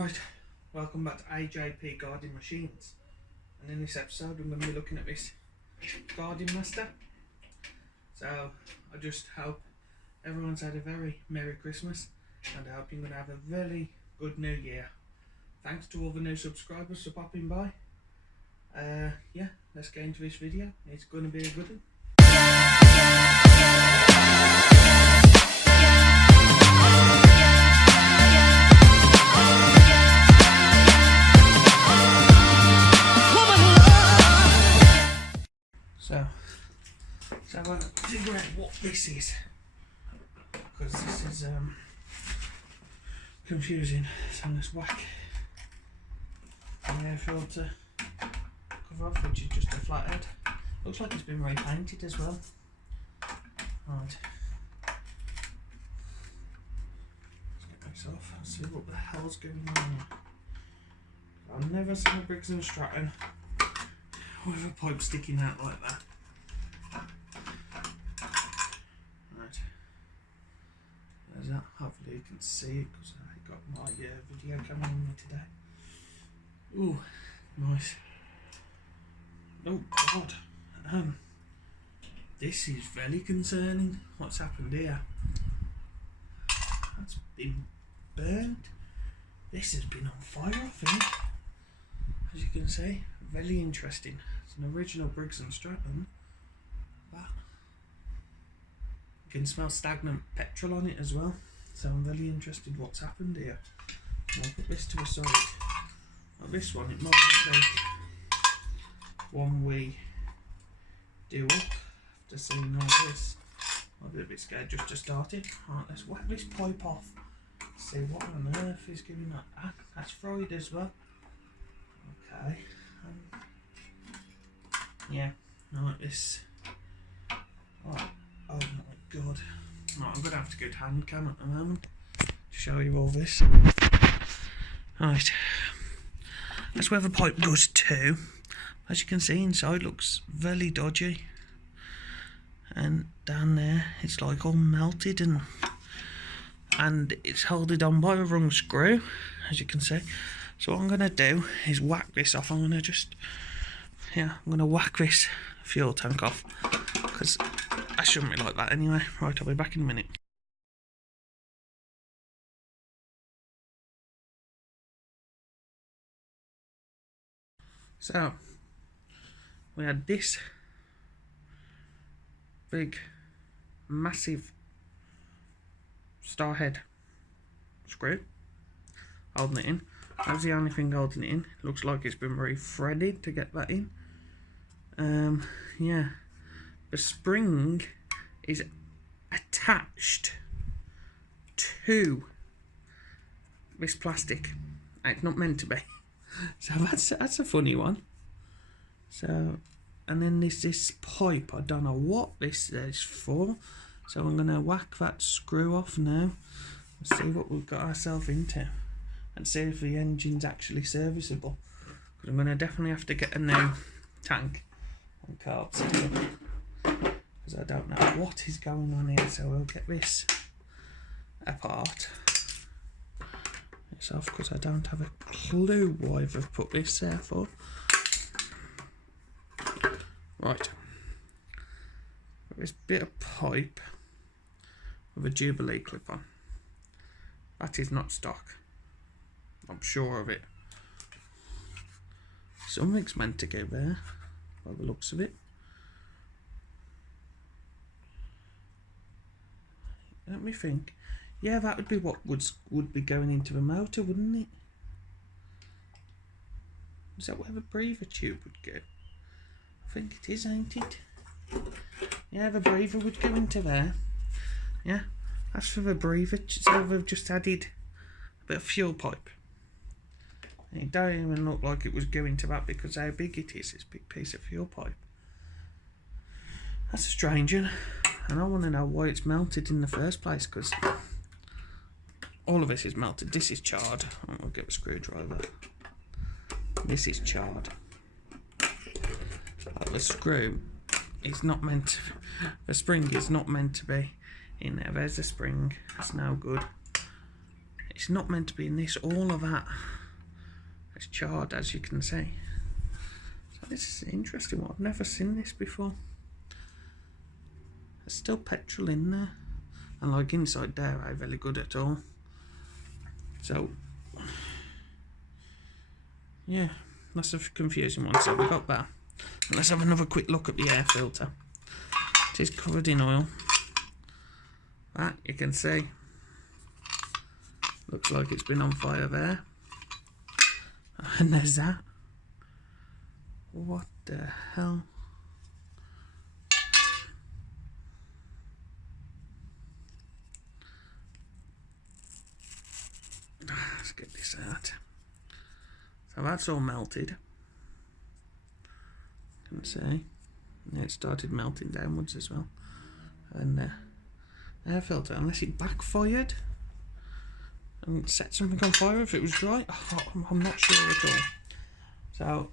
Right, welcome back to AJP Garden Machines, and in this episode I'm going to be looking at this Garden Master. So I just hope everyone's had a very Merry Christmas, and I hope you're going to have a very good New Year. Thanks to all the new subscribers for popping by. Yeah, let's get into this video. It's going to be a good one. So let's figure out what this is, because this is confusing. So let's whack the air filter cover off, which is just a flathead. Looks like it's been repainted as well. Right, let's get this off and see what the hell's going on. I've never seen a Briggs & Stratton with a pipe sticking out like that. Right, there's that. Hopefully you can see it because I got my video camera on me today. Ooh, nice. Oh God, this is very concerning. What's happened here? That's been burnt. This has been on fire, I think. As you can see, very interesting. It's an original Briggs & Stratton. That. You can smell stagnant petrol on it as well. So I'm very interested what's happened here. I'll put this to the side. Now this one, it might be one we do up after seeing all this. I'll be a bit scared just to start it. Alright, let's whack this pipe off. See what on earth is giving that. Ah, that's fried as well. Okay. Yeah, like this. Oh my God. Right, I'm gonna have to go to hand cam at the moment to show you all this. Right. That's where the pipe goes to. As you can see, inside looks very dodgy. And down there it's like all melted and it's held on by a wrong screw, as you can see. So what I'm going to do is whack this off. I'm going to whack this fuel tank off, because I shouldn't be like that anyway. Right, I'll be back in a minute. So we had this big, massive star head screw holding it in. That's the only thing holding it in. Looks like it's been very threaded to get that in. Yeah, the spring is attached to this plastic. It's not meant to be. So that's a funny one. So, and then there's this pipe. I don't know what this is for. So I'm gonna whack that screw off now and see what we've got ourselves into, and see if the engine's actually serviceable. Because I'm gonna definitely have to get a new tank and carb set up, because I don't know what is going on here. So we'll get this apart. It's off because I don't have a clue why they've put this there for. Right, this bit of pipe with a Jubilee clip on. That is not stock. I'm sure of it. Something's meant to go there by the looks of it. Let me think. Yeah, that would be what would be going into the motor, wouldn't it? Is that where the breather tube would go? I think it is, ain't it? Yeah, the breather would go into there. Yeah, that's for the breather. So they've just added a bit of fuel pipe. And it don't even look like it was going to that, because how big it is. It's a big piece of fuel pipe. That's a strange one. And I want to know why it's melted in the first place, because all of this is melted. This is charred. I'll get a screwdriver. This is charred. The screw is not meant to, the spring is not meant to be in there. There's the spring. It's no good. It's not meant to be in this. All of that is charred, as you can see. So this is an interesting one. I've never seen this before. There's still petrol in there. And like inside there, ain't very good at all. So, yeah, that's a confusing one. So we've got that. And let's have another quick look at the air filter. It is covered in oil. That you can see. Looks like it's been on fire there. And there's that. What the hell? Let's get this out. So that's all melted. You can see. And it started melting downwards as well. And air filter, unless it backfired and set something on fire if it was dry. Oh, I'm not sure at all. So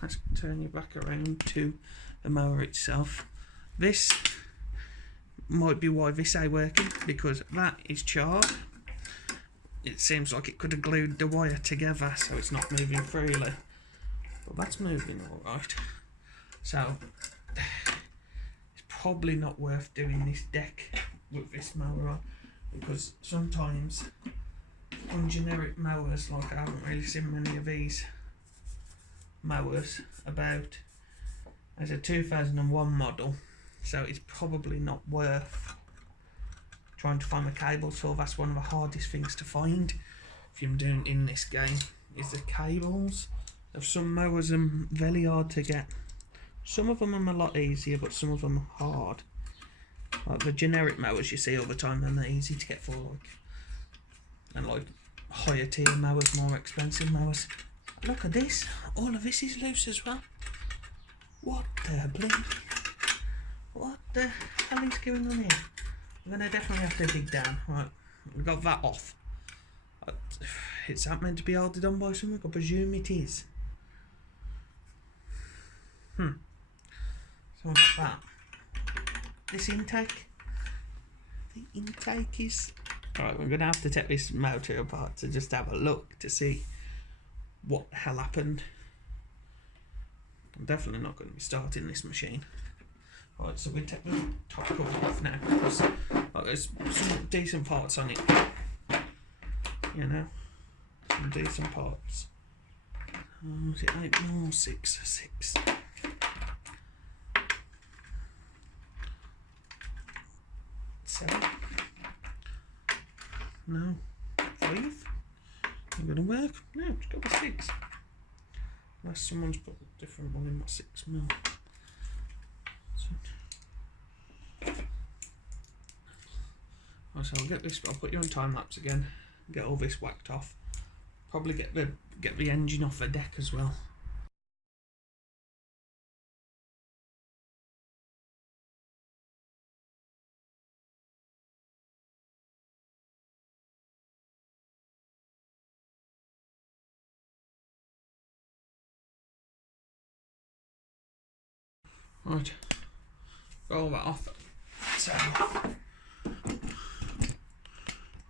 let's turn you back around to the mower itself. This might be why this ain't working, because that is charred. It seems like it could have glued the wire together so it's not moving freely, but that's moving alright. So it's probably not worth doing this deck with this mower on, because sometimes on generic mowers, like I haven't really seen many of these mowers about, as a 2001 model, so it's probably not worth trying to find the cable. So that's one of the hardest things to find if you're doing in this game, is the cables of some mowers are very hard to get. Some of them are a lot easier, but some of them are hard. Like the generic mowers you see all the time, and they're easy to get for, like higher tier mowers, more expensive mowers. Look at this, all of this is loose as well. What the bleep? What the hell is going on here? I'm gonna definitely have to dig down. Right, we got that off. Is that meant to be held on by something? I presume it is. So we got that. This intake. The intake is... Alright, we're gonna have to take this motor apart to just have a look to see what the hell happened. I'm definitely not going to be starting this machine. Right, so we take the top cover off now, because there's some decent parts on it. You know, some decent parts. Is it 8mm or 6? Seven? No. 5? Not gonna work? No, it's got a 6. Unless someone's put a different one in my 6mm. So I'll get this. I'll put you on time lapse again. Get all this whacked off. Probably get the engine off the deck as well. Right, got all that off. So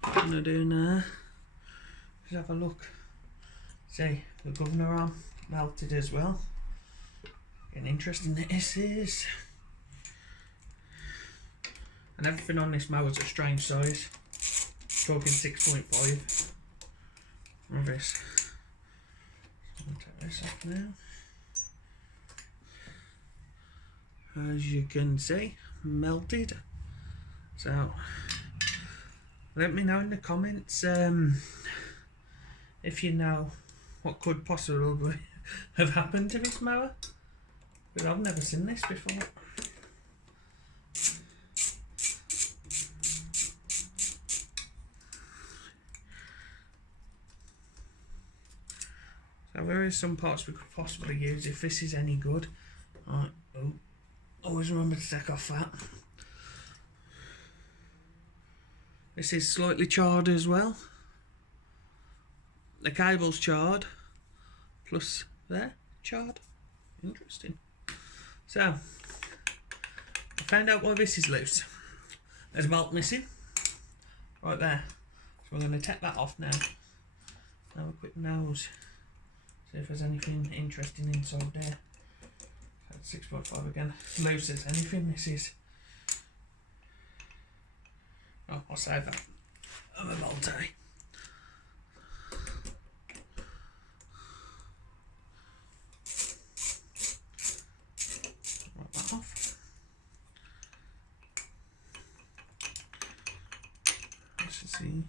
what I'm gonna do now is have a look. See, the governor arm melted as well. Getting interesting this is. And everything on this mower's a strange size. Talking 6.5. Of this. So I'll take this off now. As you can see, melted. So let me know in the comments if you know what could possibly have happened to this mower, because I've never seen this before. So there is some parts we could possibly use if this is any good. Right, oh, always remember to take off that. This is slightly charred as well. The cable's charred, plus there, charred. Interesting. So, I found out why this is loose. There's a bolt missing, right there. we're going to take that off now. Have a quick nose. See if there's anything interesting inside there. 6.5 again. Lou says anything this is. Oh, I'll save that. I'm a multi. Wipe that off. Let's see.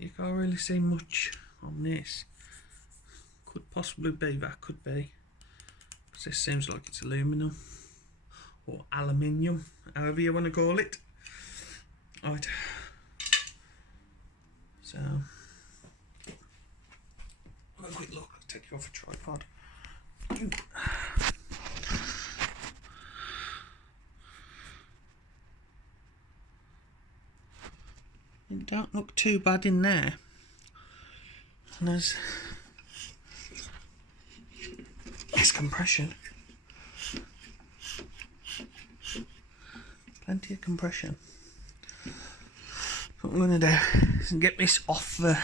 You can't really see much on this. Could possibly be, that could be. Because this seems like it's aluminum. Or aluminium, however you want to call it. Right. So, have a quick look. I'll take you off a tripod. It don't look too bad in there. And there's compression. Plenty of compression. What I'm going to do is get this off the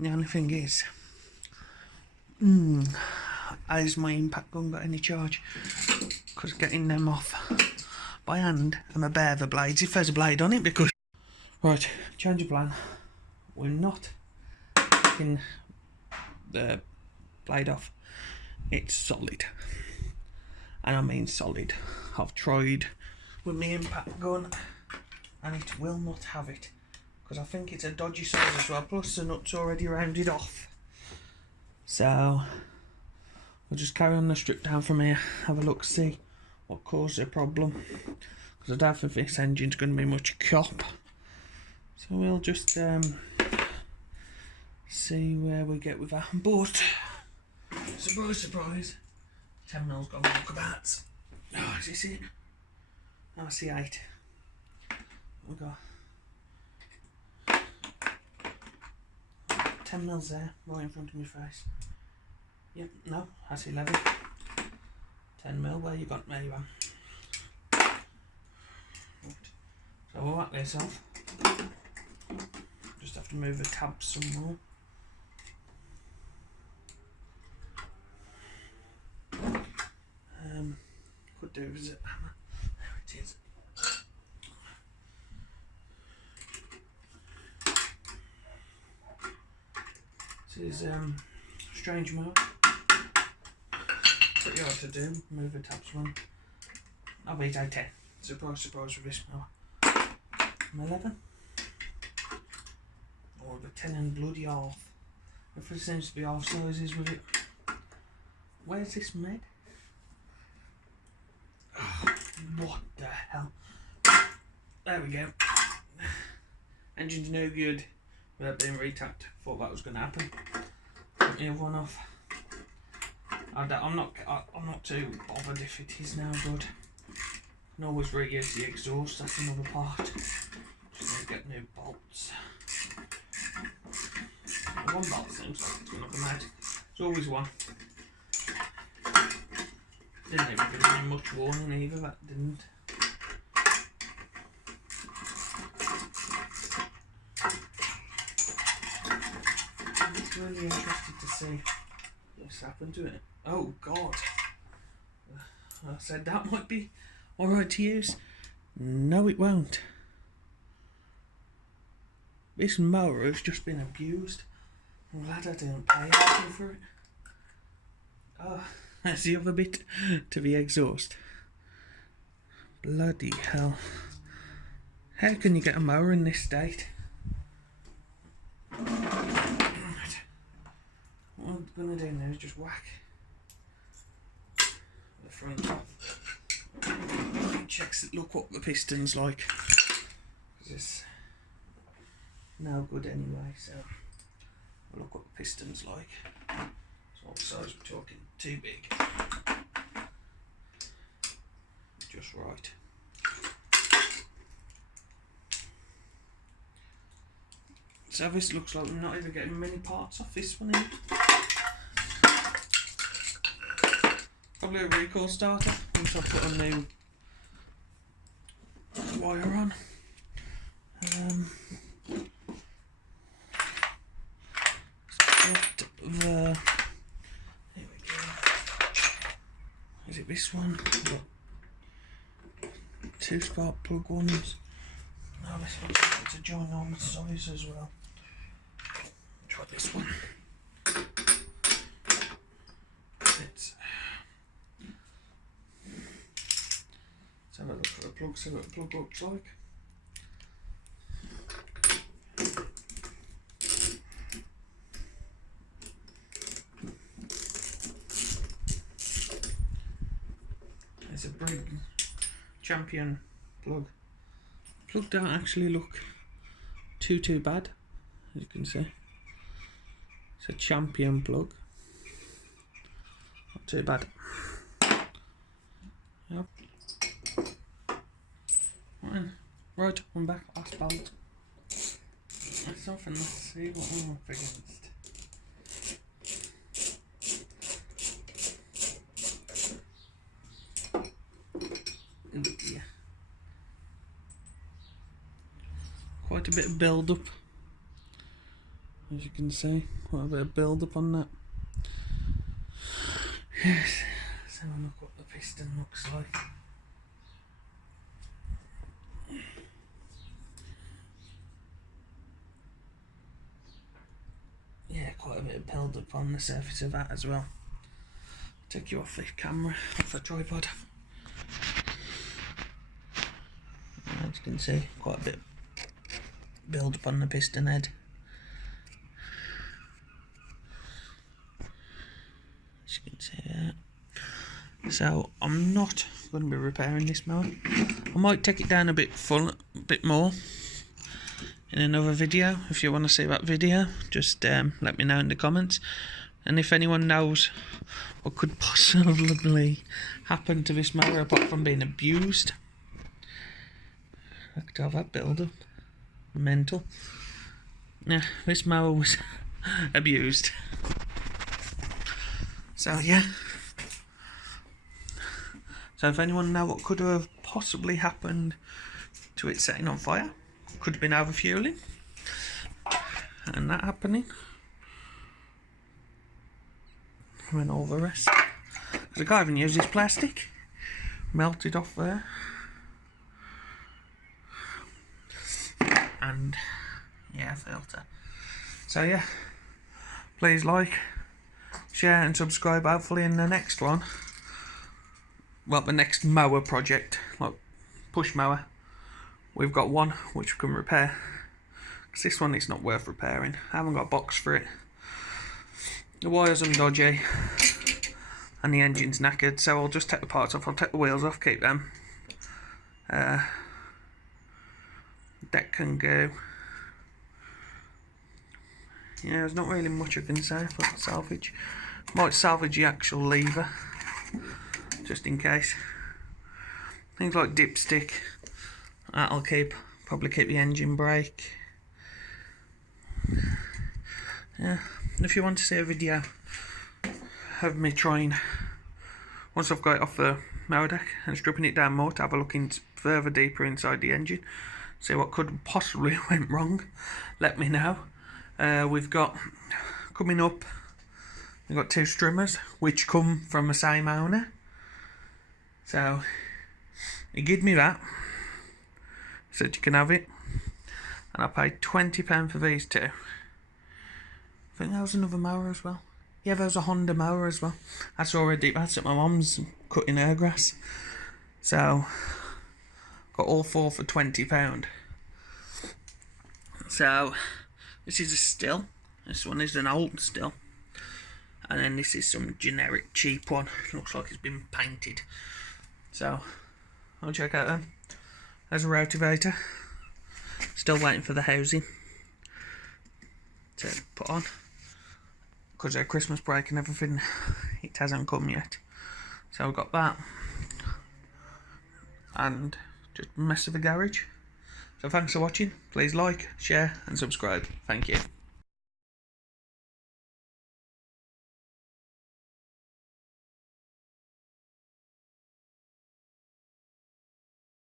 only thing is, has my impact gun got any charge? Because getting them off by hand, I'm a bear of the blades if there's a blade on it, because... Right, change of plan. We're not taking the blade off. It's solid. And I mean solid. I've tried with my impact gun and it will not have it, because I think it's a dodgy size as well, plus the nut's already rounded off. So we'll just carry on the strip down from here, have a look, see what caused the problem, because I don't think this engine's going to be much cop. So we'll just see where we get with that. But surprise, surprise, 10mm got walkabouts. Oh, is this it? Oh, I see 8. We got 10mm there, right in front of my face. Yep, no, that's 11. 10mm, where you got me one. Right. So we'll whack this off. Just have to move the tab some more. Could do with it. There it is. This is strange mower. Pretty hard to do. Move the tabs one. I'll be 10. Surprise, surprise with this mower. I'm 11. Or the 10 and bloody half. Everything seems to be half sizes with it. Where's this made? Oh, what the hell? There we go. Engine's no good without being retapped. Thought that was going to happen. Took the other one off. I'm not too bothered if it is now good. Can always reuse the exhaust. That's another part. Just need to get new bolts. One bolt seems like it's going to come out. There's always one. Didn't even give me much warning either, that didn't. I'm just really interested to see what's happened to it. Oh God. I said that might be alright to use. No, it won't. This mower has just been abused. I'm glad I didn't pay anything for it. Oh, there's the other bit to the exhaust. Bloody hell. How can you get a mower in this state? Right. What I'm going to do now is just whack the front off. Checks, look what the piston's like. It's no good anyway, so we'll look what the piston's like. So what size we're talking? Too big. Just right. So this looks like we're not even getting many parts off this one here. Probably a recall starter. Once I put a new wire on. Here we go. Is it this one? Two spark plug ones. No, this one's a ginormous size as well. Try this one. Let's have a look at the plug, see what the plug looks like. It's a Brig Champion plug. Plug don't actually look too bad, as you can see. It's a Champion plug. Not too bad. Yep. Right, I'm back. Last bolt. Let's open. Let's see what I'm up against. Yeah. Quite a bit of build up, as you can see. Quite a bit of build up on that. Yes. Let's have a look what the piston looks like. Yeah, quite a bit of build up on the surface of that as well. Take you off the camera, off the tripod. As you can see, quite a bit build up on the piston head. As you can see there. So I'm not going to be repairing this mower. I might take it down a bit more in another video. If you want to see that video, just let me know in the comments. And if anyone knows what could possibly happen to this mower apart from being abused, I could have that build up. Mental. Yeah, this mower was abused. So yeah. So if anyone knows what could have possibly happened to it setting on fire, could have been overfueling and that happening, and all the rest. Because I can't even use this plastic. Melted off there. And yeah, filter. So yeah, please like, share and subscribe. Hopefully in the next one, well, the next mower project, like push mower, we've got one which we can repair, because this one is not worth repairing. I haven't got a box for it. The wires are dodgy and the engine's knackered, so I'll just take the parts off. I'll take the wheels off, keep them. Deck can go. Yeah, there's not really much I can say for salvage. Might salvage the actual lever, just in case. Things like dipstick, that'll keep, probably keep the engine brake. Yeah, if you want to see a video of me trying, once I've got it off the mower deck and stripping it down more to have a look in further deeper inside the engine, see what could possibly went wrong, let me know. We've got coming up, we've got 2 strimmers which come from the same owner. So he gave me that, said you can have it, and I paid £20 for these 2. I think there was another mower as well. Yeah, there was a Honda mower as well. That's already, that's at my mum's cutting her grass. So got all 4 for £20. So this is a still. This one is an old still. And then this is some generic cheap one. Looks like it's been painted. So I'll check out them. There's a rotavator. Still waiting for the housing to put on, because of Christmas break and everything, it hasn't come yet. So I've got that, and just mess with the garage. So thanks for watching. Please like, share and subscribe. Thank you.